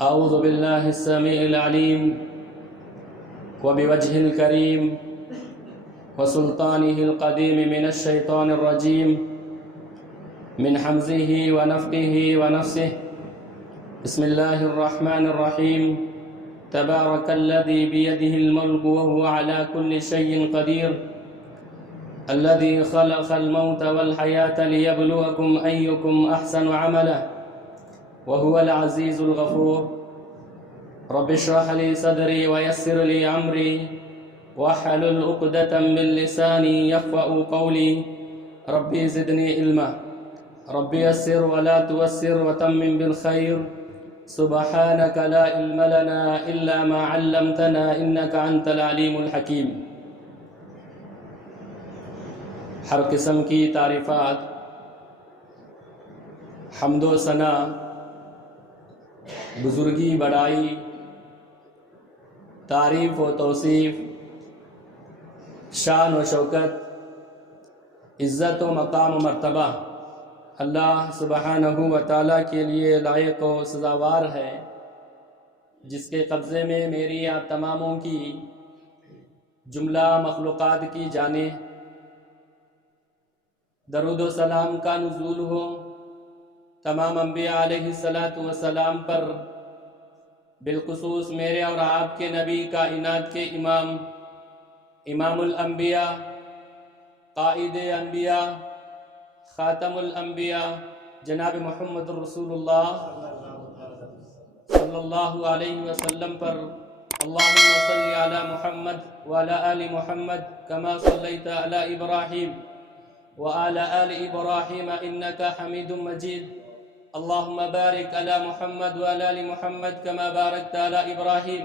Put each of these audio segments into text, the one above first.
أعوذ بالله السميع العليم وبوجهه الكريم وسلطانه القديم من الشيطان الرجيم من حمزه ونفخه ونفسه. بسم الله الرحمن الرحيم. تبارك الذي بيده الملك وهو على كل شيء قدير الذي خلق الموت والحياة ليبلوكم أيكم أحسن عملا وهو العزيز الغفور. رب اشرح لي صدري ويسر لي أمري واحلل عقدة من لساني يفقهوا قولي. ربي زدني علما ربي يسر ولا تؤسر وتمم بالخير. سبحانك لا علم لنا إلا ما علمتنا إنك أنت العليم الحكيم. ہر قسم کی تعریفات، حمد و ثنا، بزرگی بڑائی، تعریف و توصیف، شان و شوکت، عزت و مقام و مرتبہ اللہ سبحانہ و تعالیٰ کے لیے لائق و سزاوار ہے، جس کے قبضے میں میری آپ تماموں کی جملہ مخلوقات کی جانیں درود و سلام کا نزول ہو تمام انبیاء علیہ السلام پر، بالخصوص میرے اور آپ کے نبی کائنات کے امام الانبیاء، قائد انبیاء، خاتم الانبیاء جناب محمد رسول اللہ صلی اللہ علیہ وسلم پر. اللہم صلی علی محمد وعلی آل محمد کما صلیت علی ابراہیم وعلى آل إبراهيم إنك حميد مجيد. اللهم بارك على محمد وعلى آل محمد كما باركت على إبراهيم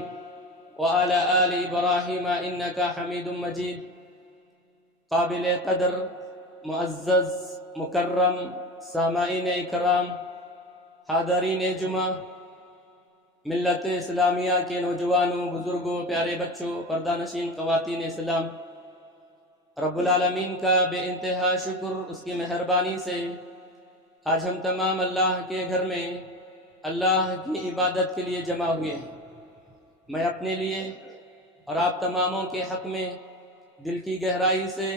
وعلى آل إبراهيم إنك حميد مجيد. قابل قدر، معزز، مکرم سامعین اکرام، حاضرین جمعہ، ملت اسلامیہ کے نوجوانوں، بزرگوں، پیارے بچوں، پردہ نشین خواتین اسلام، رب العالمین کا بے انتہا شکر، اس کی مہربانی سے آج ہم تمام اللہ کے گھر میں اللہ کی عبادت کے لیے جمع ہوئے ہیں. میں اپنے لیے اور آپ تماموں کے حق میں دل کی گہرائی سے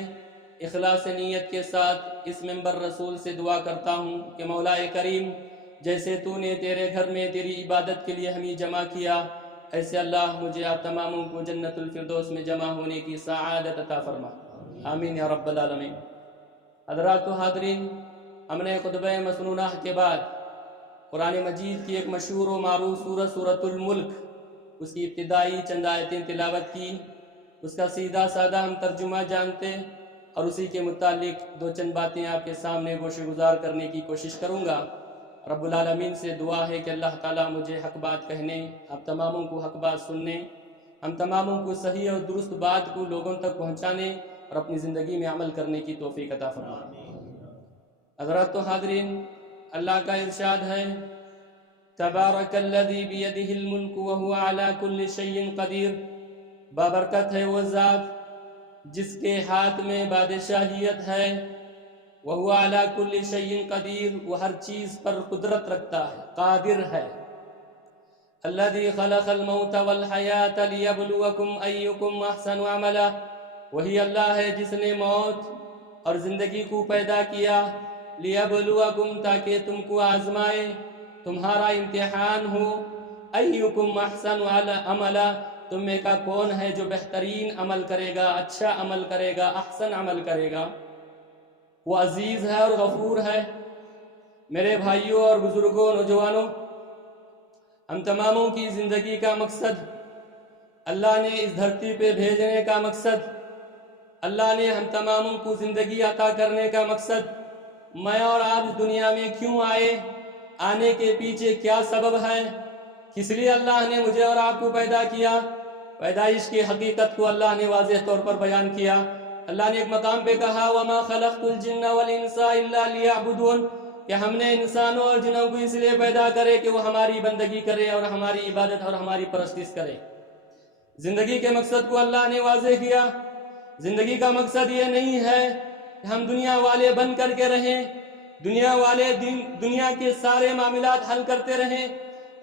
اخلاص نیت کے ساتھ اس منبر رسول سے دعا کرتا ہوں کہ مولا کریم، جیسے تو نے تیرے گھر میں تیری عبادت کے لیے ہمیں جمع کیا، ایسے اللہ مجھے آپ تماموں کو جنت الفردوس میں جمع ہونے کی سعادت عطا فرما. آمین یا رب العالمین. حضرات و حاضرین، ہم نے خطبہ مسنونہ کے بعد قرآن مجید کی ایک مشہور و معروف سورۃ الملک، اس کی ابتدائی چند آیتیں تلاوت کی. اس کا سیدھا سادہ ہم ترجمہ جانتے اور اسی کے متعلق دو چند باتیں آپ کے سامنے گوشہ گزار کرنے کی کوشش کروں گا. رب العالمین سے دعا ہے کہ اللہ تعالیٰ مجھے حق بات کہنے، آپ تماموں کو حق بات سننے، ہم تماموں کو صحیح اور درست بات کو لوگوں تک پہنچانے اور اپنی زندگی میں عمل کرنے کی توفیق عطا فرمائے. حضرات و حاضرین، اللہ کا ارشاد ہے تبارک الذی بیدہ الملک وہو علی کل شیء قدیر. بابرکت ہے وہ ذات جس کے ہاتھ میں بادشاہیت ہے، وہو علی کل شیء قدیر، وہ ہر چیز پر قدرت رکھتا ہے، قادر ہے. الذی خلق الموت والحیاۃ لیبلوکم ایکم احسن عملا. وہی اللہ ہے جس نے موت اور زندگی کو پیدا کیا، لیبلوکم، تاکہ تم کو آزمائے، تمہارا امتحان ہو. ایکم احسن عملا، تم میں کا کون ہے جو بہترین عمل کرے گا، اچھا عمل کرے گا، احسن عمل کرے گا. وہ عزیز ہے اور غفور ہے. میرے بھائیوں اور بزرگوں، نوجوانوں، ہم تماموں کی زندگی کا مقصد، اللہ نے اس دھرتی پہ بھیجنے کا مقصد، اللہ نے ہم تماموں کو زندگی عطا کرنے کا مقصد، میں اور آپ اس دنیا میں کیوں آئے، آنے کے پیچھے کیا سبب ہے، کس لیے اللہ نے مجھے اور آپ کو پیدا کیا. پیدائش کی حقیقت کو اللہ نے واضح طور پر بیان کیا. اللہ نے ایک مقام پہ کہا وَمَا خَلَقْتُ الْجِنَّ وَالْإِنسَ إِلَّا لِيَعْبُدُونَ، کہ ہم نے انسانوں اور جنوں کو اس لیے پیدا کرے کہ وہ ہماری بندگی کرے اور ہماری عبادت اور ہماری پرستش کرے. زندگی کے مقصد کو اللہ نے واضح کیا. زندگی کا مقصد یہ نہیں ہے کہ ہم دنیا والے بن کر کے رہیں، دنیا والے دنیا کے سارے معاملات حل کرتے رہیں،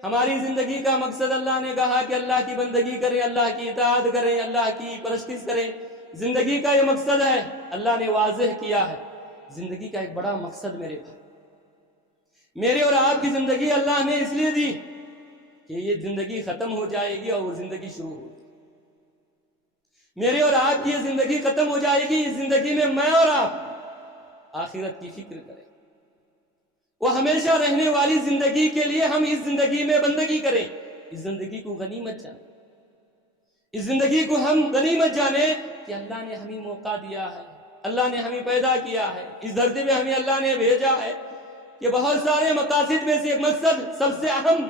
ہماری زندگی کا مقصد اللہ نے کہا کہ اللہ کی بندگی کریں، اللہ کی اطاعت کریں، اللہ کی پرستش کریں، زندگی کا یہ مقصد ہے، اللہ نے واضح کیا ہے۔ زندگی کا ایک بڑا مقصد میرے بھائی، میرے اور آپ کی زندگی اللہ نے اس لیے دی کہ یہ زندگی ختم ہو جائے گی اور وہ زندگی شروع ہوگی۔ میرے اور آپ کی یہ زندگی ختم ہو جائے گی، اس زندگی میں میں اور آپ آخرت کی فکر کریں، وہ ہمیشہ رہنے والی زندگی کے لیے ہم اس زندگی میں بندگی کریں، اس زندگی کو غنیمت جانیں، اس زندگی کو ہم غنیمت جانیں کہ اللہ نے ہمیں موقع دیا ہے، اللہ نے ہمیں پیدا کیا ہے، اس دھرتی میں ہمیں اللہ نے بھیجا ہے کہ بہت سارے مقاصد میں سے ایک مقصد، سب سے اہم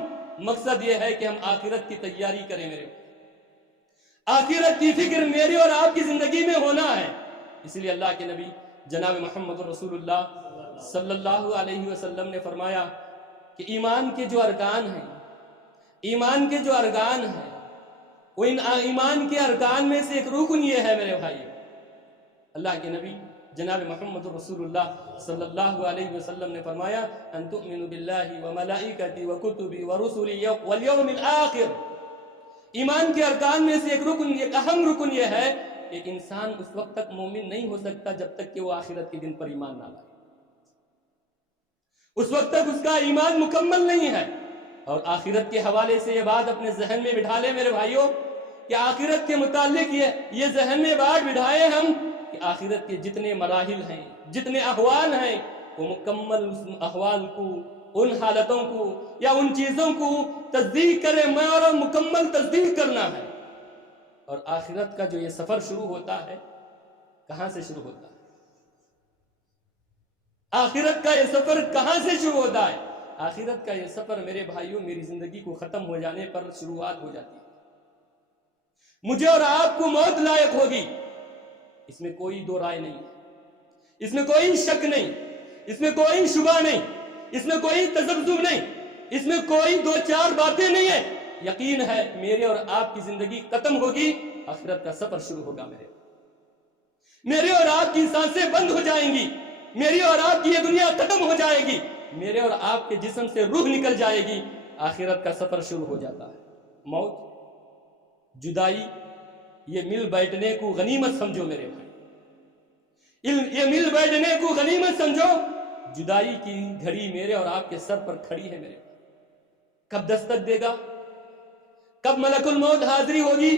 مقصد یہ ہے کہ ہم آخرت کی تیاری کریں۔ میرے آخرت کی فکر میری اور آپ کی زندگی میں ہونا ہے۔ اس لیے اللہ کے نبی جناب محمد رسول اللہ صلی اللہ علیہ وسلم نے فرمایا کہ ایمان کے جو ارکان ہیں، ایمان کے جو ارکان ہیں، وہ ان ایمان کے ارکان میں سے ایک رکن یہ ہے میرے بھائی، اللہ کے نبی جناب محمد رسول اللہ صلی اللہ علیہ وسلم نے فرمایا ان تؤمنوا باللہ وملائکتہ وکتبہ ورسلہ والیوم الآخر۔ ایمان کے ارکان میں سے ایک رکن، ایک اہم رکن یہ ہے کہ انسان اس وقت تک مومن نہیں ہو سکتا جب تک کہ وہ آخرت کے دن پر ایمان نہ لائے، اس وقت تک اس کا ایمان مکمل نہیں ہے۔ اور آخرت کے حوالے سے یہ بات اپنے ذہن میں بٹھا لیں میرے بھائیوں کہ آخرت کے متعلق یہ ذہن میں بات بٹھائے ہم کہ آخرت کے جتنے مراحل ہیں، جتنے احوال ہیں، وہ مکمل اس احوال کو، ان حالتوں کو یا ان چیزوں کو تصدیق کرے، میں اور مکمل تصدیق کرنا ہے۔ اور آخرت کا جو یہ سفر شروع ہوتا ہے، کہاں سے شروع ہوتا ہے؟ آخرت کا یہ سفر کہاں سے شروع ہوتا ہے؟ آخرت کا یہ سفر میرے بھائیوں میری زندگی کو ختم ہو جانے پر شروعات ہو جاتی ہے۔ مجھے اور آپ کو موت لائق ہوگی، اس میں کوئی دو رائے نہیں ہے، اس میں کوئی شک نہیں، اس میں کوئی شبہ نہیں، اس میں کوئی تذبذب نہیں، اس میں کوئی دو چار باتیں نہیں ہیں۔ یقین ہے میرے اور آپ کی زندگی ختم ہوگی، آخرت کا سفر شروع ہوگا۔ میرے اور آپ کی سانسیں بند ہو جائیں گی، میری اور آپ کی یہ دنیا ختم ہو جائے گی، میرے اور آپ کے جسم سے روح نکل جائے گی، آخرت کا سفر شروع ہو جاتا ہے۔ موت، جدائی، یہ مل بیٹھنے کو غنیمت سمجھو میرے بھائی، یہ مل بیٹھنے کو غنیمت سمجھو۔ جدائی کی گھڑی میرے اور آپ کے سر پر کھڑی ہے میرے بھائی، کب دستک دے گا، کب ملک الموت حاضری ہوگی،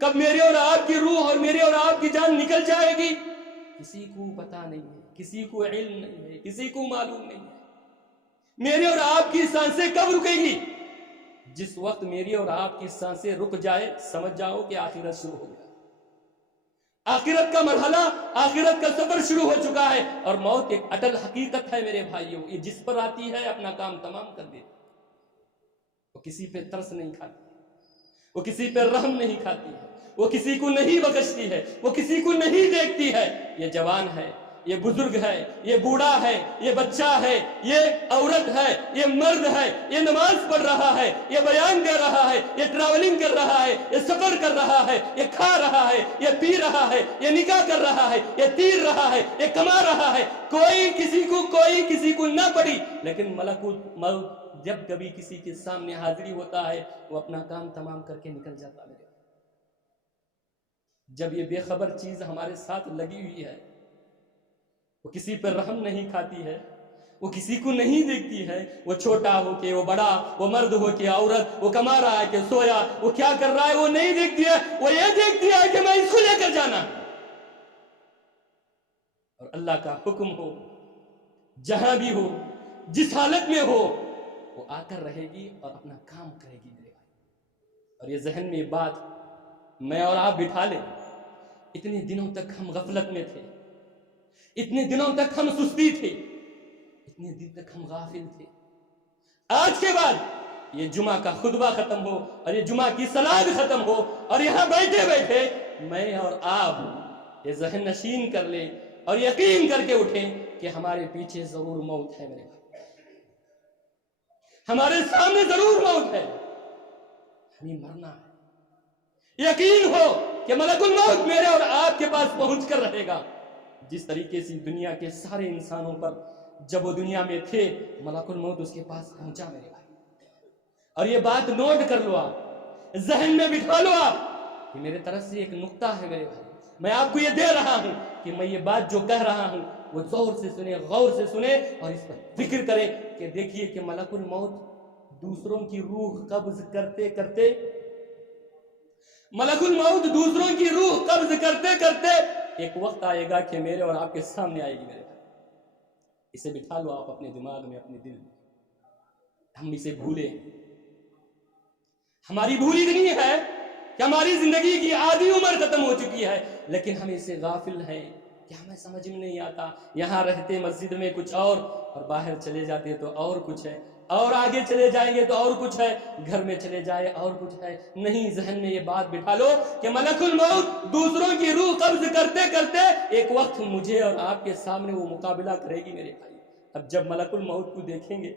کب میرے اور آپ کی روح اور میرے اور آپ کی جان نکل جائے گی، کسی کو پتہ نہیں ہے، کسی کو علم نہیں ہے، کسی کو معلوم نہیں ہے۔ میرے اور آپ کی سانسیں کب رکے گی؟ جس وقت میری اور آپ کی سانسیں رک جائے، سمجھ جاؤ کہ آخرت شروع ہو گیا، آخرت کا مرحلہ، آخرت کا سفر شروع ہو چکا ہے۔ اور موت ایک اٹل حقیقت ہے میرے بھائیوں، یہ جس پر آتی ہے اپنا کام تمام کر دیتی، وہ کسی پہ ترس نہیں کھاتی، وہ کسی پہ رحم نہیں کھاتی ہے، وہ کسی کو نہیں بخشتی ہے، وہ کسی کو نہیں دیکھتی ہے۔ یہ جوان ہے، یہ بزرگ ہے، یہ بوڑھا ہے، یہ بچہ ہے، یہ عورت ہے، یہ مرد ہے، یہ نماز پڑھ رہا ہے، یہ بیان کر رہا ہے، یہ ٹریولنگ کر رہا ہے، یہ سفر کر رہا ہے، یہ کھا رہا ہے، یہ پی رہا ہے، یہ نکاح کر رہا ہے، یہ تیر رہا ہے، یہ کما رہا ہے، کوئی کسی کو نہ پڑی، لیکن ملکوت موت جب کبھی کسی کے سامنے حاضری ہوتا ہے وہ اپنا کام تمام کر کے نکل جاتا ہے۔ جب یہ بے خبر چیز ہمارے ساتھ لگی ہوئی ہے، وہ کسی پر رحم نہیں کھاتی ہے، وہ کسی کو نہیں دیکھتی ہے، وہ چھوٹا ہو کے وہ بڑا، وہ مرد ہو کے عورت، وہ کما رہا ہے کہ سویا، وہ کیا کر رہا ہے وہ نہیں دیکھتی ہے، وہ یہ دیکھتی ہے کہ میں اس کو لے کر جانا۔ اور اللہ کا حکم ہو، جہاں بھی ہو، جس حالت میں ہو، وہ آ کر رہے گی اور اپنا کام کرے گی میرے بھائی۔ اور یہ ذہن میں بات میں اور آپ بٹھا لیں، اتنے دنوں تک ہم غفلت میں تھے، اتنے دنوں تک ہم سستی تھے، اتنے دن تک ہم غافل تھے۔ آج کے بعد یہ جمعہ کا خطبہ ختم ہو اور یہ جمعہ کی سلاد ختم ہو اور یہاں بیٹھے بیٹھے میں اور آپ یہ ذہن نشین کر لیں اور یقین کر کے اٹھیں کہ ہمارے پیچھے ضرور موت ہے میرے بھائی، ہمارے سامنے ضرور موت ہے، ہمیں مرنا ہے۔ یقین ہو کہ ملک الموت میرے اور آپ کے پاس پہنچ کر رہے گا، جس طریقے سے دنیا کے سارے انسانوں پر جب وہ دنیا میں تھے ملک الموت اس کے پاس پہنچا میرے بھائی۔ اور یہ بات نوٹ کر لو، آپ ذہن میں بٹھا لو آپ کہ میرے طرف سے ایک نقطہ ہے میرے بھائی، میں آپ کو یہ دے رہا ہوں کہ میں یہ بات جو کہہ رہا ہوں وہ زور سے سنیں، غور سے سنیں اور اس پر فکر کریں کہ دیکھیے کہ ملک الموت دوسروں کی روح قبض کرتے کرتے، ملک الموت دوسروں کی روح قبض کرتے کرتے ایک وقت آئے گا کہ میرے اور آپ کے سامنے آئے گی میرے بھائی۔ اسے بٹھا لو آپ اپنے دماغ میں، اپنے دل میں۔ ہم اسے بھولے، ہماری بھولی نہیں ہے کہ ہماری زندگی کی آدھی عمر ختم ہو چکی ہے، لیکن ہم اسے غافل ہیں کہ ہمیں سمجھ میں نہیں آتا۔ یہاں رہتے مسجد میں کچھ اور باہر چلے جاتے تو اور کچھ ہے، اور آگے چلے جائیں گے تو اور کچھ ہے، گھر میں چلے جائے اور کچھ ہے۔ نہیں، ذہن میں یہ بات بٹھا لو کہ ملک الموت دوسروں کی روح قبض کرتے کرتے ایک وقت مجھے اور آپ کے سامنے وہ مقابلہ کرے گی میرے بھائی۔ اب جب ملک الموت کو دیکھیں گے،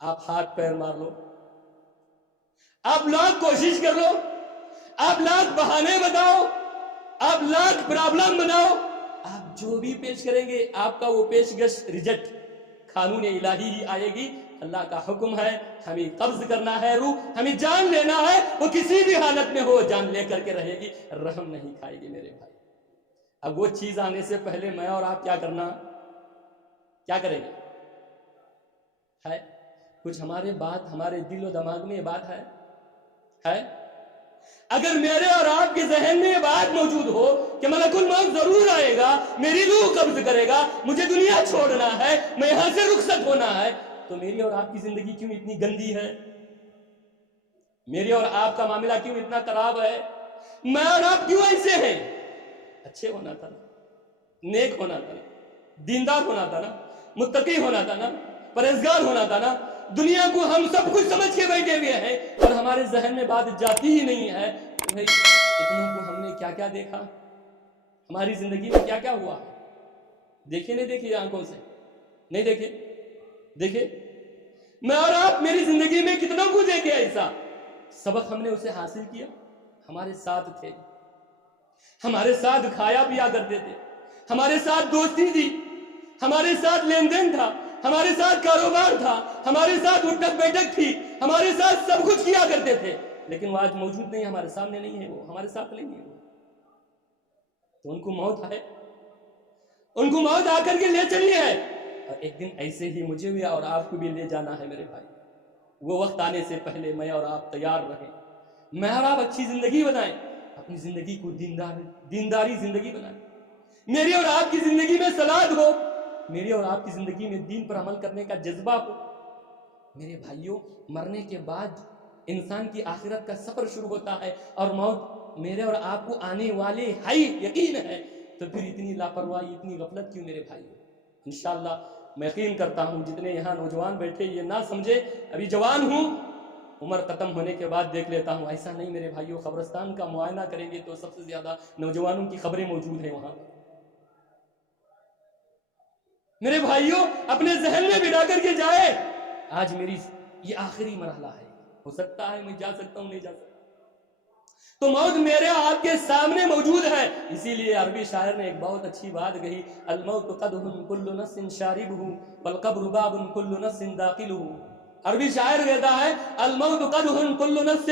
آپ ہاتھ پیر مار لو، آپ لاکھ کوشش کر لو، آپ لاکھ بہانے بتاؤ، آپ لاکھ پرابلم بناؤ، آپ جو بھی پیش کریں گے آپ کا وہ پیشکش ریجیکٹ، قانون الہی ہی آئے گی۔ اللہ کا حکم ہے، ہمیں قبض کرنا ہے روح، ہمیں جان لینا ہے، وہ کسی بھی حالت میں ہو جان لے کر کے رہے گی، رحم نہیں کھائے گی میرے بھائی۔ اب وہ چیز آنے سے پہلے میں اور آپ کیا کریں گے؟ ہے کچھ ہمارے بات، ہمارے دل و دماغ میں یہ بات ہے؟ اگر میرے اور آپ کے ذہن میں یہ بات موجود ہو کہ ملک الموت ضرور آئے گا، میری روح قبض کرے گا، مجھے دنیا چھوڑنا ہے، میں یہاں سے رخصت ہونا ہے، تو میری اور آپ کی زندگی کیوں اتنی گندی ہے؟ میری اور آپ کا معاملہ کیوں اتنا خراب ہے؟ میں اور آپ کیوں ایسے ہیں؟ اچھے ہونا تھا نا، نیک ہونا تھا نا، دیندار ہونا تھا نا، متقی ہونا تھا نا، پرہیزگار ہونا تھا نا۔ دنیا کو ہم سب کچھ سمجھ کے بیٹھے ہوئے ہیں اور ہمارے ذہن میں بات جاتی ہی نہیں ہے کہ بھئی اتنوں کو ہم نے کیا کیا دیکھا، ہماری زندگی میں کیا کیا ہوا۔ دیکھے نہیں دیکھے آنکھوں سے؟ نہیں دیکھے؟ میں اور آپ میری زندگی میں کتنا کچھ دیکھے، ایسا سبق ہم نے اسے حاصل کیا، ہمارے ساتھ تھے، ہمارے ساتھ کھایا پیا کرتے تھے، ہمارے ساتھ دوستی تھی، ہمارے ساتھ لین دین تھا، ہمارے ساتھ کاروبار تھا، ہمارے ساتھ اٹھک بیٹھک تھی، ہمارے ساتھ سب کچھ کیا کرتے تھے، لیکن وہ آج موجود نہیں، ہمارے سامنے نہیں ہے، وہ ہمارے ساتھ نہیں ہے۔ تو ان کو موت ہے، ان کو موت آ کر کے لے چلی ہے، اور ایک دن ایسے ہی مجھے بھی اور آپ کو بھی لے جانا ہے میرے بھائی۔ وہ وقت آنے سے پہلے میں اور آپ تیار رہیں، میں اور آپ اچھی زندگی بنائیں، اپنی زندگی کو دینداری زندگی بنائیں، میری اور آپ کی زندگی میں صلاح ہو، میری اور آپ کی زندگی میں دین پر عمل کرنے کا جذبہ ہو۔ میرے بھائیوں، مرنے کے بعد انسان کی آخرت کا سفر شروع ہوتا ہے اور موت میرے اور آپ کو آنے والے ہے، یقین ہے، تو پھر اتنی لاپرواہی، اتنی غفلت کیوں میرے بھائیوں؟ انشاءاللہ میں یقین کرتا ہوں جتنے یہاں نوجوان بیٹھے یہ نہ سمجھے ابھی جوان ہوں، عمر ختم ہونے کے بعد دیکھ لیتا ہوں، ایسا نہیں میرے بھائیوں۔ قبرستان کا معائنہ کریں گے تو سب سے زیادہ نوجوانوں کی خبریں موجود ہیں وہاں۔ میرے بھائیوں، اپنے ذہن میں بٹھا کر کے جائے، آج میری یہ آخری مرحلہ ہے، ہو سکتا ہے میں جا سکتا ہوں، نہیں جا سکتا، تو موت میرے آپ کے سامنے موجود ہے۔ اسی لیے عربی شاعر نے ایک بہت اچھی بات کہی، الموت قدح کل نفس شاربہ والقبر باب کل نفس داخلہ۔ عربی شاعر کہتا ہے الموت قدح کل نفس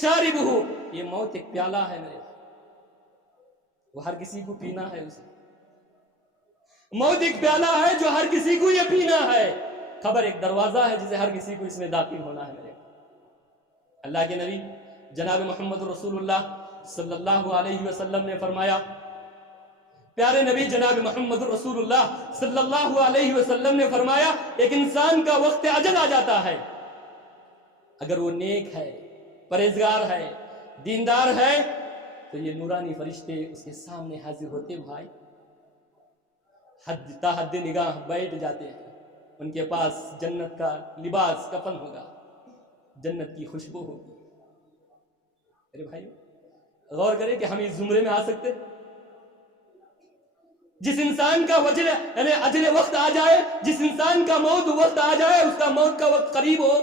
شاربہ، یہ موت ایک پیالہ ہے میرے، وہ ہر کسی کو پینا ہے اسے۔ موت ایک پیالہ ہے جو ہر کسی کو یہ پینا ہے، خبر ایک دروازہ ہے جسے ہر کسی کو اس میں داخل ہونا ہے میرے۔ اللہ کے نبی جناب محمد رسول اللہ صلی اللہ علیہ وسلم نے فرمایا، پیارے نبی جناب محمد رسول اللہ صلی اللہ علیہ وسلم نے فرمایا، ایک انسان کا وقت اجل آ جاتا ہے، اگر وہ نیک ہے، پرہیزگار ہے، دیندار ہے، تو یہ نورانی فرشتے اس کے سامنے حاضر ہوتے، بھائی حد تا حد نگاہ بیٹھ جاتے ہیں، ان کے پاس جنت کا لباس کفن ہوگا، جنت کی خوشبو ہوگی۔ میرے بھائی غور کریں کہ ہم اس زمرے میں آ سکتے؟ جس انسان کا یعنی اجل وقت آ جائے، جس انسان کا موت وقت آ جائے، اس کا موت کا وقت قریب ہو،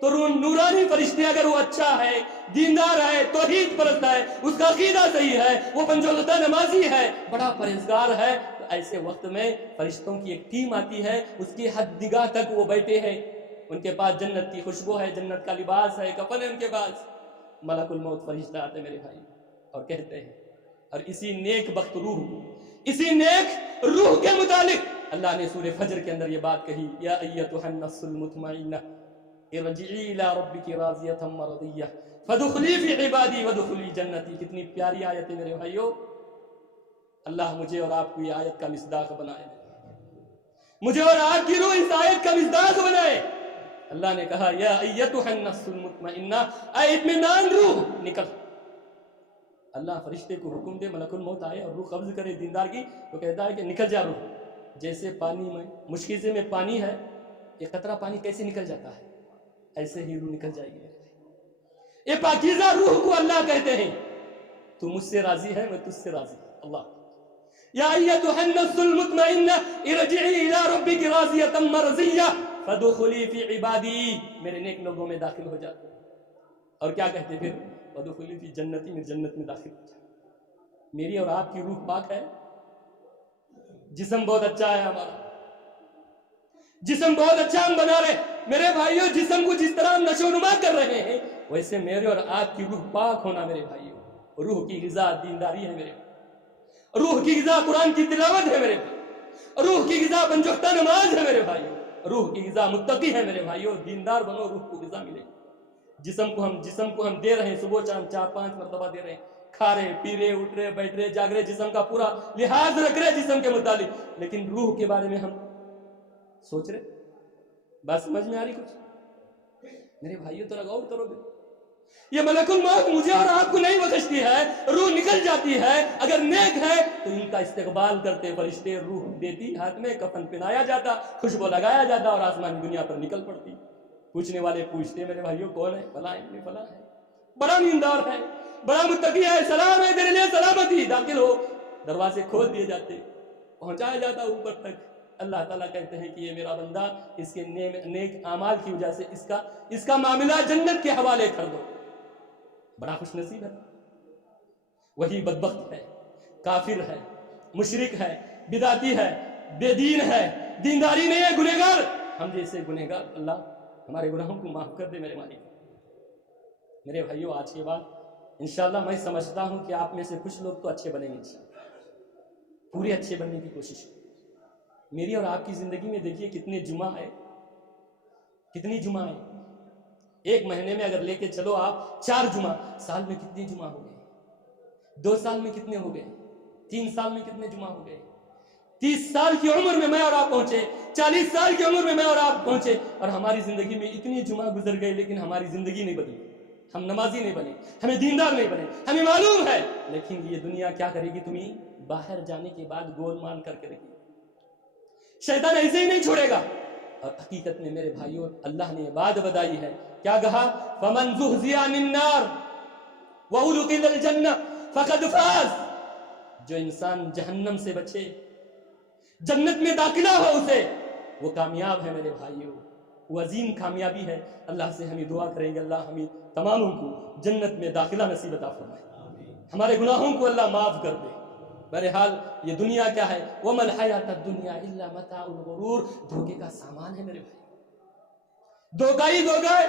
تو نورانی فرشتے اگر وہ اچھا ہے، دیندار ہے، توحید پرست ہے، اس کا عقیدہ صحیح ہے، وہ پنجوقتہ نمازی ہے، بڑا پرہیزگار ہے، تو ایسے وقت میں فرشتوں کی ایک ٹیم آتی ہے، اس کی حد نگاہ تک وہ بیٹھے ہیں، ان کے پاس جنت کی خوشبو ہے، جنت کا لباس ہے، کفن ہے ان کے پاس. ملک الموت فرشتہ آتے میرے بھائی اور کہتے ہیں، اور اسی نیک بخت روح، اسی نیک روح کے متعلق اللہ نے سورہ فجر کے اندر یہ بات کہی، یا ایتھا النفس المطمئنہ ارجعی الی ربک راضیۃ مرضیہ فادخلی فی عبادی وادخلی جنتی. کتنی پیاری آیت ہے میرے بھائیو. اللہ مجھے اور آپ کو یہ آیت کا مصداق بنائے، مجھے اور آپ کی روح اس آیت کا مصداق بنائے. اللہ نے کہا یا ایتھا النفس المطمئنہ، اے اطمینان روح نکل. اللہ فرشتے کو حکم دے، ملک الموت آئے اور روح قبض کرے دیندار کی، تو کہتا ہے کہ نکل جا روح. جیسے پانی میں مشکل میں پانی ہے، ایک قطرہ پانی کیسے نکل جاتا ہے، ایسے ہی روح نکل جائے گی. یہ پاکیزہ روح کو اللہ کہتے ہیں تو مجھ سے راضی ہے، میں تجھ سے راضی ہوں. اللہ یا ایتھا النفس المطمئنہ ارجعی الی ربک راضیۃ مرضیہ فادخلی فی عبادی، میرے نیک لوگوں میں داخل ہو جاتے. اور کیا کہتے پھر، وادخلی فی جنتی، میری جنت میں داخل ہو جا. میری اور آپ کی روح پاک ہے، جسم بہت اچھا ہے ہمارا، جسم بہت اچھا ہم بنا رہے میرے بھائیوں. جسم کو جس طرح ہم نشو نما کر رہے ہیں، ویسے میرے اور آپ کی روح پاک ہونا میرے بھائیوں. روح کی غذا دینداری ہے میرے بھائی، روح کی غذا قرآن کی تلاوت ہے میرے بھائی، روح کی غذا پنجوقتہ نماز ہے میرے بھائیوں، روح کی غذا متقی ہے میرے بھائیوں. دیندار بنو، روح کو غذا ملے. جسم کو ہم دے رہے ہیں، صبح شام 4-5 مرتبہ دے رہے ہیں، کھا رہے، پی رہے، اٹھ رہے، بیٹھ رہے، جاگ رہے، جسم کا پورا لحاظ رکھ رہے جسم کے متعلق، لیکن روح کے بارے میں ہم سوچ رہے. بات سمجھ میں آ رہی کچھ میرے بھائیوں؟ تو غور کرو گے، یہ ملک الموت مجھے اور آپ کو نہیں بخشتی ہے، روح نکل جاتی ہے. اگر نیک ہے تو ان کا استقبال کرتے فرشتے، روح دیتی، ہاتھ میں کفن پہنایا جاتا، خوشبو لگایا جاتا اور آسمانی دنیا پر نکل پڑتی. پوچھنے والے پوچھتے میرے بھائیوں کون ہے؟ فلاں ابن فلاں ہے، بڑا نیندار ہے، بڑا متقی ہے، سلام ہے تیرے لیے، سلامتی، داخل ہو. دروازے کھول دیے جاتے، پہنچایا جاتا اوپر تک. اللہ تعالیٰ کہتے ہیں کہ یہ میرا بندہ، اس کے نیک اعمال کی وجہ سے اس کا معاملہ جنت کے حوالے کر دو. بڑا خوش نصیب ہے. وہی بدبخت ہے، کافر ہے، مشرک ہے، بدعتی ہے، بے دین ہے، دینداری نہیں ہے، گنہگار. ہم جیسے گنہگار، اللہ ہمارے گناہوں کو معاف کر دے میرے مالک. میرے بھائیوں آج کے بعد انشاءاللہ میں سمجھتا ہوں کہ آپ میں سے کچھ لوگ تو اچھے بنیں گے انشاءاللہ، پورے اچھے بننے کی کوشش. میری اور آپ کی زندگی میں دیکھیے کتنے جمعہ ہے، کتنی جمعہ ہے. ایک مہینے میں اگر لے کے چلو آپ 4 جمعہ، سال میں کتنے جمعہ ہو گئے؟ 2 سال میں کتنے ہو گئے؟ 3 سال میں کتنے جمعہ ہو گئے؟ 30 سال کی عمر میں اور آپ پہنچے، 40 سال کی عمر میں اور آپ پہنچے، اور ہماری زندگی میں اتنی جمعہ گزر گئے لیکن ہماری زندگی نہیں بدلی. ہم نمازی نہیں بنے، ہمیں دیندار نہیں بنے. ہمیں معلوم ہے لیکن یہ دنیا کیا کرے گی تمہیں باہر جانے کے بعد گول مال کر کے رکھے. شیطان ایسے ہی نہیں چھوڑے گا. اور حقیقت میں میرے بھائیوں اللہ نے یہ بات بتائی ہے، کیا کہا؟ فَمَنْ زُحْزِحَ عَنِ النَّارِ وَأُدْخِلَ الْجَنَّةَ فَقَدْ فَازَ. جو انسان جہنم سے بچے، جنت میں داخلہ ہو اسے، وہ کامیاب ہے میرے بھائیوں، وہ عظیم کامیابی ہے. اللہ سے ہمیں دعا کریں گے اللہ ہمیں تماموں کو جنت میں داخلہ نصیب عطا فرمائے، ہمارے گناہوں کو اللہ معاف کر دے. بہرحال یہ دنیا کیا ہے؟ وَمَا الْحَيَاةُ الدُّنْيَا إِلَّا مَتَاعُ الْغُرُورِ. دھوکے کا سامان ہے میرے بھائی، دھوکہ ہی دھوکہ ہے،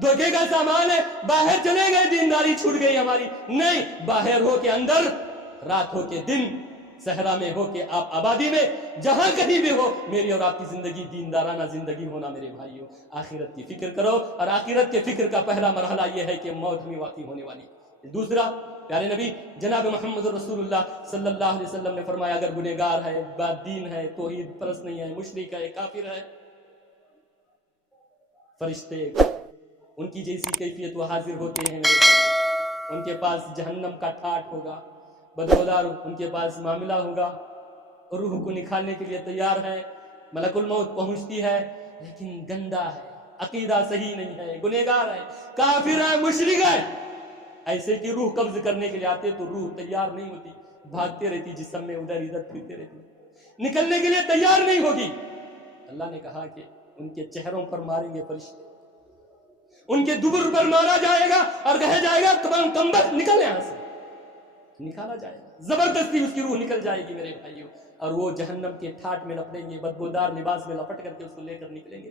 دھوکے کا سامان ہے. باہر چلے گئے دینداری چھوٹ گئی ہماری، نہیں، باہر ہو کے اندر، رات ہو کے دن، صحرا میں ہو کے آپ آبادی میں، جہاں کہیں بھی ہو، میری اور آپ کی زندگی دیندارانہ زندگی ہونا میرے بھائیوں. آخرت کی فکر کرو، اور آخرت کے فکر کا پہلا مرحلہ یہ ہے کہ موت میں واقع ہونے والی. دوسرا، پیارے نبی جناب محمد رسول اللہ صلی اللہ علیہ وسلم نے فرمایا اگر گنہگار ہے، بد دین ہے، توحید پرست نہیں ہے، مشرک ہے، کافر ہے، فرشتے ان کی جیسی کیفیت وہ حاضر ہوتے ہیں میرے بھائی. ان کے پاس جہنم کا ٹھاٹ ہوگا، بدبودار ان کے پاس معاملہ ہوگا، روح کو نکالنے کے لیے تیار ہے. ملک الموت پہنچتی ہے لیکن گندا ہے، عقیدہ صحیح نہیں ہے، گنہگار ہے، کافر ہے، مشرک ہے. ایسے کہ روح قبض کرنے کے لیے آتے تو روح تیار نہیں ہوتی، بھاگتے رہتی جسم میں، ادھر ادھر پھرتے رہتی، نکلنے کے لیے تیار نہیں ہوگی. اللہ نے کہا کہ ان کے چہروں پر ماریں گے فرشتے، ان کے دبر پر مارا جائے گا اور کہا جائے گا کمبخت نکل یہاں سے. نکالا جائے گا، زبردستی اس کی روح نکل جائے گی میرے بھائیوں، اور وہ جہنم کے ٹھاٹ میں لپٹیں گے، بدبودار لباس میں لپٹ کر کے اس کو لے کر نکلیں گے.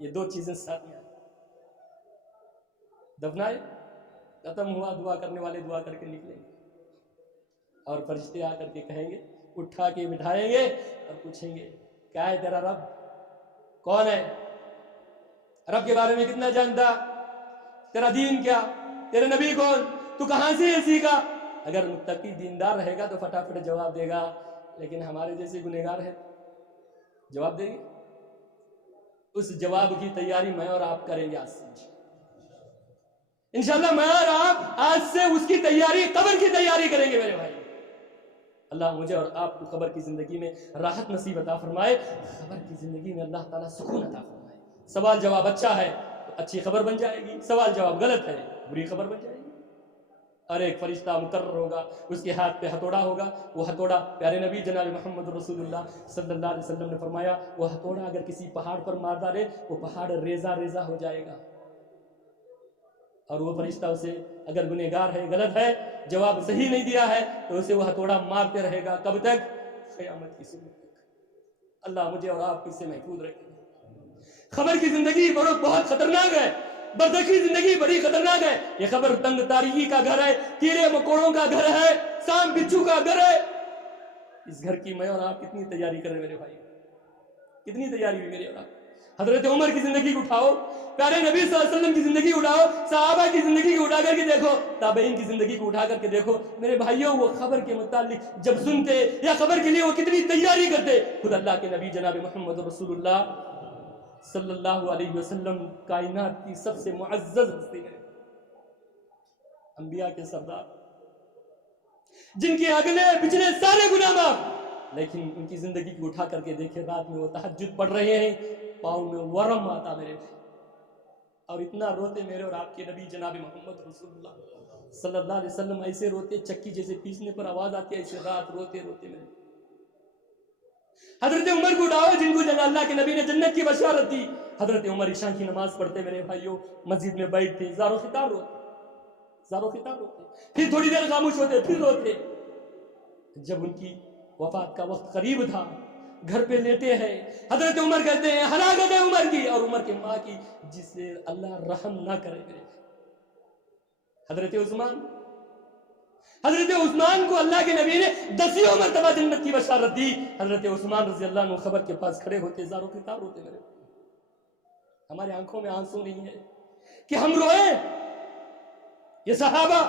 یہ دو چیزیں ساتھ میں آئیں. دفنائے ختم ہوا, دعا کرنے والے دعا کر کے نکلیں گے اور فرشتے آ کر کے کہیں گے, اٹھا کے بٹھائیں گے اور پوچھیں گے کیا ہے تیرا رب, کون ہے, رب کے بارے میں کتنا جانتا, تیرا دین کیا, تیرے نبی کون, تو کہاں سے یہ سیکھا. اگر متقی دیندار رہے گا تو فٹافٹ جواب دے گا, لیکن ہمارے جیسے گنہگار ہیں جواب دیں گے. اس جواب کی تیاری میں اور آپ کریں گے آج سے انشاءاللہ. میں اور آپ آج سے اس کی تیاری, قبر کی تیاری کریں گے میرے بھائی. اللہ مجھے اور آپ کو قبر کی زندگی میں راحت نصیب عطا فرمائے, قبر کی زندگی میں اللہ تعالیٰ سکون عطا فرمائے. سوال جواب اچھا ہے تو اچھی خبر بن جائے گی, سوال جواب غلط ہے بری خبر بن جائے گی. اور ایک فرشتہ مقرر ہوگا, اس کے ہاتھ پہ ہتھوڑا ہوگا. وہ ہتھوڑا پیارے نبی جناب محمد رسول اللہ صلی اللہ علیہ وسلم نے فرمایا, وہ ہتھوڑا اگر کسی پہاڑ پر مار ڈالے وہ پہاڑ ریزہ ریزہ ہو جائے گا. اور وہ فرشتہ اسے اگر گنہگار ہے, غلط ہے, جواب صحیح نہیں دیا ہے, تو اسے وہ ہتھوڑا مارتے رہے گا. کب تک؟ قیامت کی صبح تک. اللہ مجھے اور آپ سے محفوظ رکھے. خبر کی زندگی بہت خطرناک ہے, برزخی زندگی بڑی خطرناک ہے. یہ خبر تنگ تاریکی کا گھر ہے, کیڑے مکوڑوں کا گھر ہے, سانپ بچھو کا گھر ہے. اس گھر کی میں اور آپ کتنی تیاری کریں میرے بھائی, کتنی تیاری ہوئی میرے اور آپ. حضرت عمر کی زندگی کو اٹھاؤ, پیارے نبی صلی اللہ علیہ وسلم کی زندگی اٹھاؤ, صحابہ کی زندگی کو اٹھا کر کے دیکھو, تابعین کی زندگی کو اٹھا کر کے دیکھو میرے بھائیوں. وہ خبر کے متعلق جب سنتے یا خبر کے لیے وہ کتنی تیاری کرتے. خود اللہ کے نبی جناب محمد رسول اللہ صلی اللہ علیہ وسلم کائنات کی سب سے معزز ہستی ہے, انبیاء کے سردار, جن کے اگلے پچھلے سارے گناہ معاف, لیکن ان کی زندگی کو اٹھا کر کے دیکھے, رات میں وہ تہجد پڑھ رہے ہیں, پاؤں میں ورم آتا میرے بھائی, اور اتنا روتے میرے اور آپ کے نبی جناب محمد رسول اللہ صلی اللہ علیہ وسلم. ایسے روتے چکی جیسے پیسنے پر آواز آتی ہے, ایسے رات روتے روتے میرے. حضرت عمر کو اٹھاؤ, جن کو اللہ کے نبی نے جنت کی بشارت دی. حضرت عمر عشاء کی نماز پڑھتے میرے بھائیوں, مسجد میں بیٹھتے, زارو خطاب روتے, پھر تھوڑی دیر خاموش ہوتے, پھر روتے. جب ان کی وفات کا وقت قریب تھا, گھر پہ لیتے ہیں, حضرت عمر کہتے ہیں ہلاکت ہے عمر کی اور عمر کے ماں کی, جس سے اللہ رحم نہ کرے میرے. حضرت عثمان کو اللہ کے نبی نے 10 مرتبہ جنت کی بشارت دی. حضرت عثمان رضی اللہ عنہ خبر کے پاس کھڑے ہوتے, زارو خطاب روتے میرے. ہمارے آنکھوں میں آنسو نہیں ہے کہ ہم روئیں. یہ صحابہ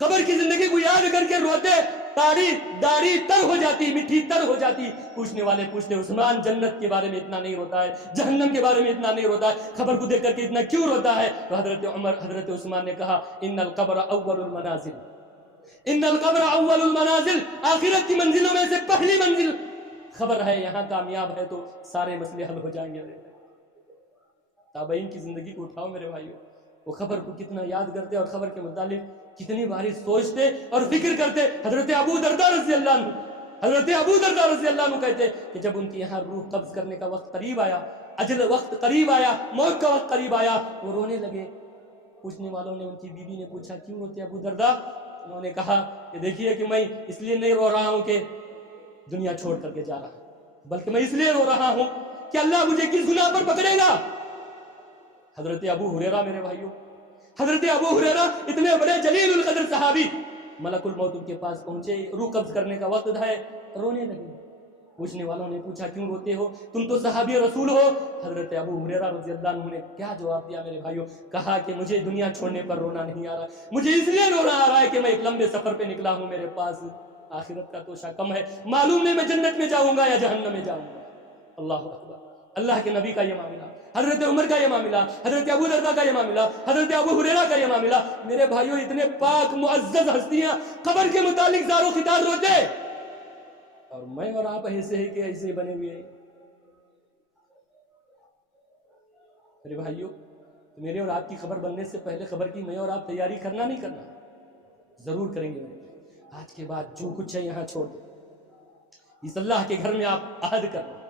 قبر کی زندگی کو یاد کر کے روتے, داڑھی تر ہو جاتی, مٹھی تر ہو جاتی. پوچھنے والے پوچھتے, عثمان جنت کے بارے میں اتنا نہیں روتا ہے, جہنم کے بارے میں اتنا نہیں روتا ہے, خبر کو دیکھ کر کے اتنا کیوں روتا ہے؟ تو حضرت عثمان نے کہا, ان القبر اول المنازل, ان القبر اول المنازل, آخرت کی منزلوں میں سے پہلی منزل خبر ہے. یہاں کامیاب ہے تو سارے مسئلے حل ہو جائیں گے. تابعین کی زندگی کو اٹھاؤ میرے بھائیوں, وہ خبر کو کتنا یاد کرتے اور خبر کے متعلق کتنی باری سوچتے اور فکر کرتے. حضرت ابو درداء رضی اللہ عنہ کہتے کہ جب ان کی یہاں روح قبض کرنے کا وقت قریب آیا, اجل وقت قریب آیا, موت کا وقت قریب آیا, وہ رونے لگے. پوچھنے والوں نے, ان کی بیوی نے پوچھا کیوں روتے ابو درداء؟ انہوں نے کہا کہ دیکھیے کہ میں اس لیے نہیں رو رہا ہوں کہ دنیا چھوڑ کر کے جا رہا ہوں, بلکہ میں اس لیے رو رہا ہوں کہ اللہ مجھے کس گناہ پر پکڑے گا. حضرت ابو ہریرہ میرے بھائیوں, حضرت ابو ہریرہ اتنے بڑے جلیل القدر صحابی, ملک الموت ان کے پاس پہنچے, روح قبض کرنے کا وقت ہے, رونے لگے. پوچھنے والوں نے پوچھا کیوں روتے ہو, تم تو صحابی رسول ہو. حضرت ابو ہریرہ رضی اللہ عنہ نے کیا جواب دیا میرے بھائیوں؟ کہا کہ مجھے دنیا چھوڑنے پر رونا نہیں آ رہا, مجھے اس لیے رونا آ رہا ہے کہ میں ایک لمبے سفر پہ نکلا ہوں, میرے پاس آخرت کا توشہ کم ہے, معلوم نہیں میں جنت میں جاؤں گا یا جہنم میں جاؤں گا. اللہ اکبر. اللہ کے نبی کا یہ معاملہ, حضرت عمر کا یہ معاملہ, حضرت ابو درداء کا یہ معاملہ, حضرت ابو ہریرہ کا یہ معاملہ. میرے بھائیوں, اتنے پاک معزز ہستیاں قبر کے متعلق زارو خطاب روتے, اور میں اور آپ ایسے ہی کہ ایسے بنے ہوئے ہیں. میرے بھائیوں, میرے اور آپ کی خبر بننے سے پہلے خبر کی میں اور آپ تیاری کرنا نہیں کرنا ضرور کریں گے. آج کے بعد جو کچھ ہے یہاں چھوڑ دو, اس اللہ کے گھر میں آپ عہد کر لو.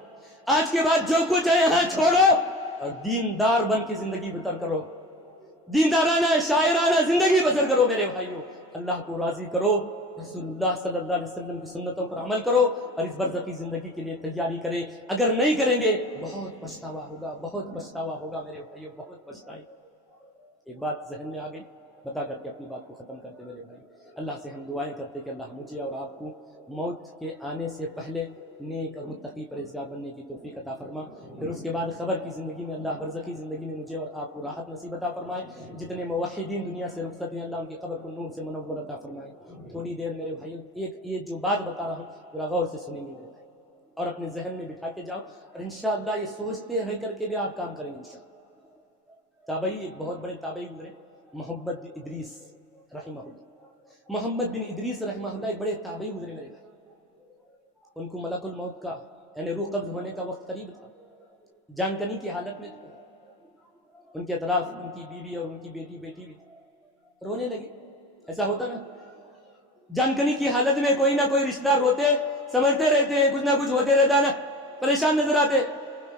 آج کے بعد جو کچھ ہے یہاں چھوڑو اور دیندار بن کے زندگی بسر کرو, دیندارانہ شاعرانہ زندگی بسر کرو میرے بھائیوں. اللہ کو راضی کرو, رسول اللہ صلی اللہ علیہ وسلم کی سنتوں پر عمل کرو اور اس برزخی زندگی کے لیے تیاری کریں. اگر نہیں کریں گے بہت پچھتاوا ہوگا, بہت پچھتاوا ہوگا میرے بھائیو, بہت پچھتائیں. ایک بات ذہن میں آ گئی, بتا کر کے اپنی بات کو ختم کرتے میرے بھائی. اللہ سے ہم دعائیں کرتے کہ اللہ مجھے اور آپ کو موت کے آنے سے پہلے نیک اور متقی پرہیزگار بننے کی توفیق عطا فرما. پھر اس کے بعد خبر کی زندگی میں اللہ برزخی زندگی میں مجھے اور آپ کو راحت نصیب عطا فرمائے. جتنے موحدین دنیا سے رخصت ہیں اللہ ان کی قبر کو نور سے منور عطا فرمائے. تھوڑی دیر میرے بھائیوں ایک یہ جو بات بتا رہا ہوں ذرا غور سے سنیں گے میرے بھائی, اور اپنے ذہن میں بٹھا کے جاؤ, اور انشاءاللہ یہ سوچتے رہ کر کے بھی آپ کام کریں گے انشاءاللہ. تابعی ایک بہت بڑے تابعی گزرے, محمد بن ادریس رحمہ اللہ. محمد بن ادریس رحمہ اللہ ایک بڑے تابعی گزرے میرے بھائی. ان کو ملک الموت کا یعنی روح قبض ہونے کا وقت قریب تھا, جان کنی کی حالت میں تھے. ان کے اطراف ان کی بیوی اور ان کی بیٹی بھی تھی, رونے لگے. ایسا ہوتا نا, جان کنی کی حالت میں کوئی نہ کوئی رشتہ دار روتے سمجھتے رہتے ہیں, کچھ نہ کچھ ہوتے رہتا نا, پریشان نظر آتے,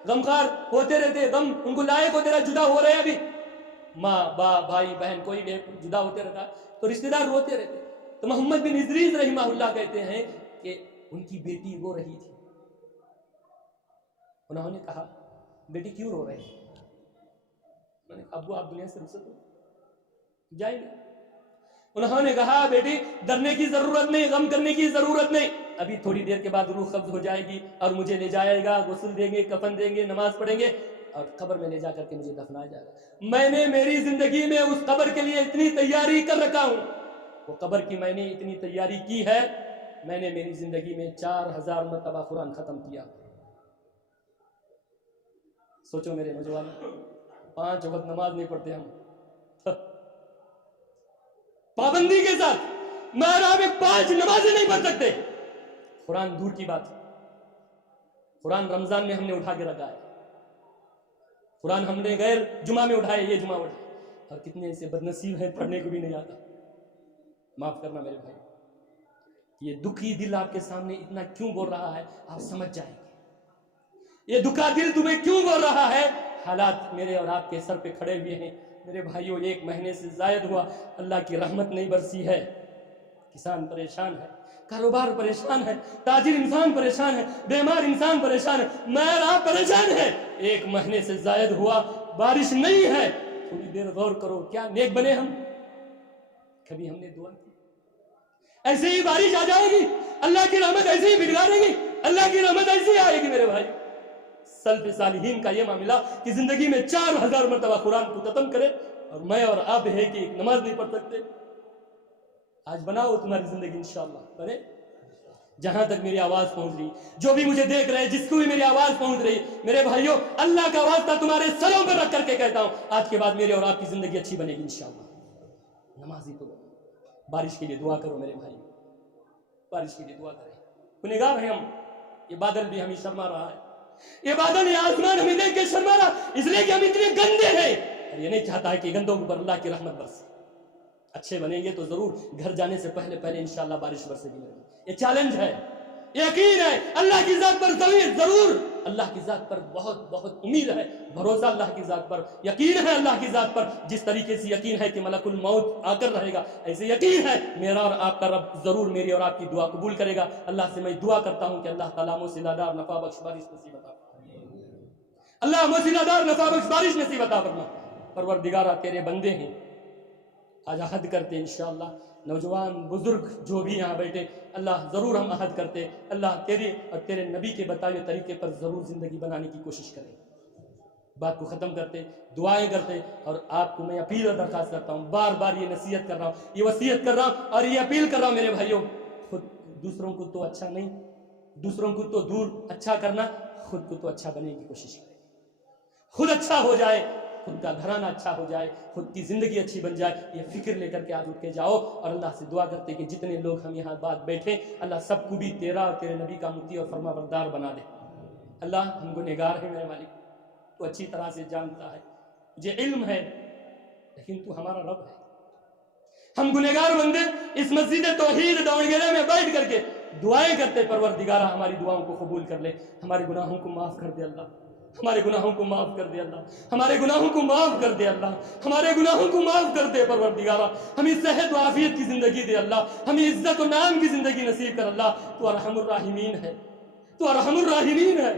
غمخوار ہوتے رہتے, غم ان کو لائق ہوتے رہا, جدا ہو رہے ہیں ابھی, ماں باپ بھائی بہن کوئی بھی جدا ہوتے رہتا تو رشتہ دار روتے رہتے. تو محمد بن ادریس رحمہ اللہ کہتے ہیں کہ ان کی بیٹی رو رہی تھی. انہوں نے کہا بیٹی کیوں رو رہے ہیں؟ انہوں نے کہا ابو آپ دنیا سے رخصت ہو جائیں گے. انہوں نے کہا بیٹی ڈرنے کی ضرورت نہیں, غم کرنے کی ضرورت نہیں, ابھی تھوڑی دیر کے بعد روح قبض ہو جائے گی اور مجھے لے جائے گا, غسل دیں گے, کفن دیں گے, نماز پڑھیں گے اور قبر میں لے جا کر کے مجھے دفنایا جائے گا. میں نے میری زندگی میں اس قبر کے لیے اتنی تیاری کر رکھا ہوں, وہ قبر کی میں نے اتنی تیاری کی ہے, میں نے میری زندگی میں 4000 مرتبہ قرآن ختم کیا. سوچو میرے نوجوان, 5 وقت نماز نہیں پڑھتے ہم پابندی کے ساتھ, محراب میں 5 نمازیں نہیں پڑھ سکتے. قرآن دور کی بات, قرآن رمضان میں ہم نے اٹھا کے رکھا ہے, قرآن ہم نے غیر جمعہ میں اٹھائے, یہ جمعہ اٹھائے, اور کتنے ایسے بدنصیب ہیں پڑھنے کو بھی نہیں آتا. معاف کرنا میرے بھائی, یہ دکھی دل آپ کے سامنے اتنا کیوں بول رہا ہے آپ سمجھ جائیں گے. یہ دکھا دل تمہیں کیوں بول رہا ہے, حالات میرے اور آپ کے سر پہ کھڑے ہوئے ہیں میرے بھائیوں. 1 مہینے سے زائد ہوا, اللہ کی رحمت نہیں برسی ہے. کسان پریشان ہے, کاروبار پریشان ہے, تاجر انسان پریشان ہے, بیمار انسان پریشان ہے, میں آپ پریشان ہے. 1 مہینے سے زائد ہوا, بارش نہیں ہے. تھوڑی دیر غور کرو, کیا نیک بنے ہم؟ کبھی ہم نے دعا کی ایسے ہی بارش آ جائے گی, اللہ کی رحمت ایسے ہی بگڑے گی, اللہ کی رحمت ایسے ہی آئے گی میرے بھائی. سلف صالحین کا یہ معاملہ کہ زندگی میں 4000 مرتبہ قرآن کو ختم کرے, اور میں اور آپ ہے کہ نماز نہیں پڑھ سکتے. آج بناؤ تمہاری زندگی انشاءاللہ بنے. جہاں تک میری آواز پہنچ رہی, جو بھی مجھے دیکھ رہے, جس کو بھی میری آواز پہنچ رہی, میرے بھائیوں اللہ کا واسطہ تمہارے سروں پر رکھ کر کے کہتا ہوں, آج کے بعد میرے اور آپ کی زندگی اچھی بنے گی انشاءاللہ. نمازی پڑھو, بارش کے لیے دعا کرو میرے بھائی, بارش کے لیے دعا کریں. گنہگار ہیں ہم, یہ بادل بھی ہمیں شرما رہا ہے, یہ بادل یہ آسمان ہمیں دیکھ کے شرما رہا, اس لیے کہ ہم اتنے گندے ہیں, اور یہ نہیں چاہتا ہے کہ گندوں پر اللہ کی رحمت برسے. اچھے بنیں گے تو ضرور گھر جانے سے پہلے انشاءاللہ بارش برسے گی. یہ چیلنج ہے, یقین ہے اللہ کی ذات پر ضرور, اللہ کی ذات پر بہت بہت امید ہے, بھروسہ اللہ کی ذات پر, یقین ہے اللہ کی ذات پر. جس طریقے سے یقین ہے کہ ملک الموت آ کر رہے گا, ایسے یقین ہے میرا اور آپ کا رب ضرور میری اور آپ کی دعا قبول کرے گا. اللہ سے میں دعا کرتا ہوں کہ اللہ تعالیٰ موسلا دار نفع بخش بارش نصیب عطا فرما. اللہ موسلا دار نفع بخش بارش نصیب عطا فرما. پروردگارہ تیرے بندے ہیں, آج عہد کرتے انشاءاللہ, نوجوان بزرگ جو بھی یہاں بیٹھے, اللہ ضرور ہم عہد کرتے, اللہ تیرے اور تیرے نبی کے بتائے طریقے پر ضرور زندگی بنانے کی کوشش کریں. بات کو ختم کرتے, دعائیں کرتے, اور آپ کو میں اپیل اور درخواست کرتا ہوں, بار بار یہ نصیحت کر رہا ہوں, یہ وصیت کر رہا ہوں, اور یہ اپیل کر رہا ہوں میرے بھائیوں, خود دوسروں کو تو اچھا نہیں, دوسروں کو تو دور اچھا کرنا, خود کو تو اچھا بننے کی کوشش کریں. خود اچھا ہو جائے, خود کا گھرانہ اچھا ہو جائے, خود کی زندگی اچھی بن جائے, یہ فکر لے کر کے آج اٹھ کے جاؤ. اور اللہ سے دعا کرتے کہ جتنے لوگ ہم یہاں بات بیٹھے, اللہ سب کو بھی تیرا اور تیرے نبی کا مطیع اور فرما بردار بنا دے. اللہ ہم گنہگار ہیں میرے مالک, تو اچھی طرح سے جانتا ہے, مجھے علم ہے, لیکن تو ہمارا رب ہے. ہم گنہگار بندے اس مسجد توحید داؤنگیرے میں بیٹھ کر کے دعائیں کرتے, پروردگارہ ہماری دعاؤں کو قبول کر لے, ہمارے گناہوں کو معاف کر دے. اللہ ہمارے گناہوں کو معاف کر دے اللہ، ہمارے گناہوں کو معاف کر دے اللہ، ہمارے گناہوں کو معاف کر دے پروردگارا، ہمیں صحت و عافیت کی زندگی دے اللہ، ہمیں عزت و نام کی زندگی نصیب کر اللہ۔ تو ارحم الراحمین ہے، تو ارحم الراحمین ہے،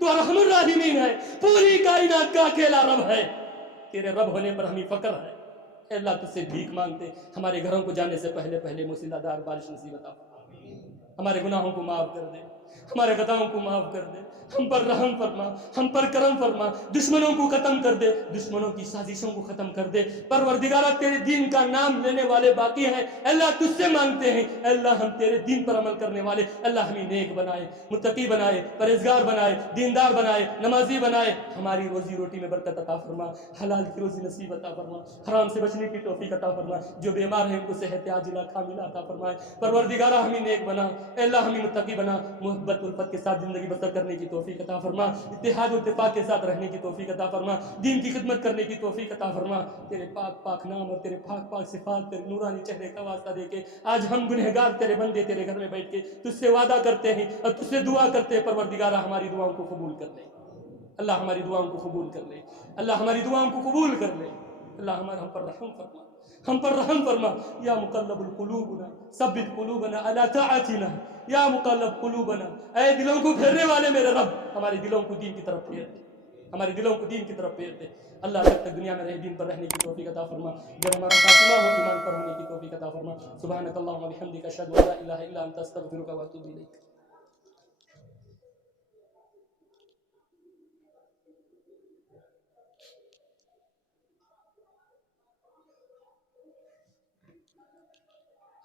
تو ارحم الراحمین ہے، پوری کائنات کا اکیلا رب ہے، تیرے رب ہونے پر ہمیں فخر ہے۔ اے اللہ تجھ سے بھیک مانگتے ہمارے گھروں کو جانے سے پہلے پہلے موسیلہ دار بارش نصیب عطا فرما، ہمارے گناہوں کو معاف کر دے، ہمارے خطاؤں کو معاف کر دے، ہم پر رحم فرما، ہم پر کرم فرما، دشمنوں کو ختم کر دے، دشمنوں کی سازشوں کو ختم کر دے۔ پروردگارہ تیرے دین کا نام لینے والے باقی ہیں، اللہ تجھ سے مانگتے ہیں، اللہ ہم تیرے دین پر عمل کرنے والے، اللہ ہمیں نیک بنائے، متقی بنائے، پرہیزگار بنائے، دیندار بنائے، نمازی بنائے، ہماری روزی روٹی میں برکت عطا فرما، حلال کی روزی نصیب عطا فرما، حرام سے بچنے کی توفیق عطا فرما، جو بیمار ہیں ان کو صحت عاجلہ کاملہ عطا فرمائے۔ پروردگارہ ہمیں نیک بنا، اے اللہ ہمیں متقی بنا، محبت الفت کے ساتھ زندگی بسر کرنے کی توفیق عطا فرما، اتحاد و اتفاق کے ساتھ رہنے کی توفیق عطا فرما، دین کی خدمت کرنے کی توفیق عطا فرما۔ تیرے پاک پاک نام اور تیرے پاک پاک صفات، تیرے نورانی چہرے کا واسطہ دے کے آج ہم گنہگار تیرے بندے تیرے گھر میں بیٹھ کے تجھ سے وعدہ کرتے ہیں اور تجھ سے دعا کرتے ہیں، پروردگارہ ہماری دعاؤں کو قبول کر لے، اللہ ہماری دعاؤں کو قبول کر لے، اللہ ہماری دعاؤں کو قبول کر لے، اللہ ہمارا ہم پر رحم فرما، ہم پر رحم فرما۔ یا مقلب القلوبنا ثبت قلوبنا علی طاعتنا، یا مقلب قلوبنا، اے دلوں کو پھیرنے والے میرے رب، ہمارے دلوں کو دین کی طرف پھیر دے، ہمارے دلوں کو دین کی طرف پھیر دے۔ اللہ جب تک دنیا میں رہے دین پر رہنے کی توفیق عطا فرما، جب ہمارا خاتمہ ہو ایمان پر ہونے کی توفیق عطا فرما۔ سبحانک اللہم و بحمدک، اشہد ان لا الہ الا انت، استغفرک و اتوب الیک۔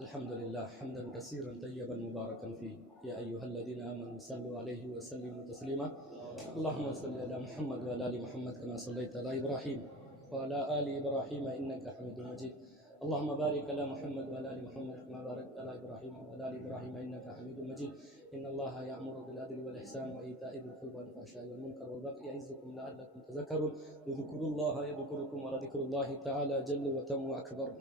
الحمد لله حمدا كثيرا طيبا مباركا فيه، يا أيها الذين آمنوا صلوا عليه وسلموا تسليما، اللهم صل على محمد وعلى آل محمد كما صليت على إبراهيم وعلى آل إبراهيم إنك حميد مجيد، اللهم بارك على محمد وعلى آل محمد كما باركت على إبراهيم وعلى آل إبراهيم إنك حميد مجيد، إن الله يأمر بالعدل والإحسان وإيتاء ذي القربى والفحشاء والمنكر والبغي يعظكم لعلكم تذكرون، اذكروا الله يذكركم ولذكر الله تعالى جل وتم وأكبر۔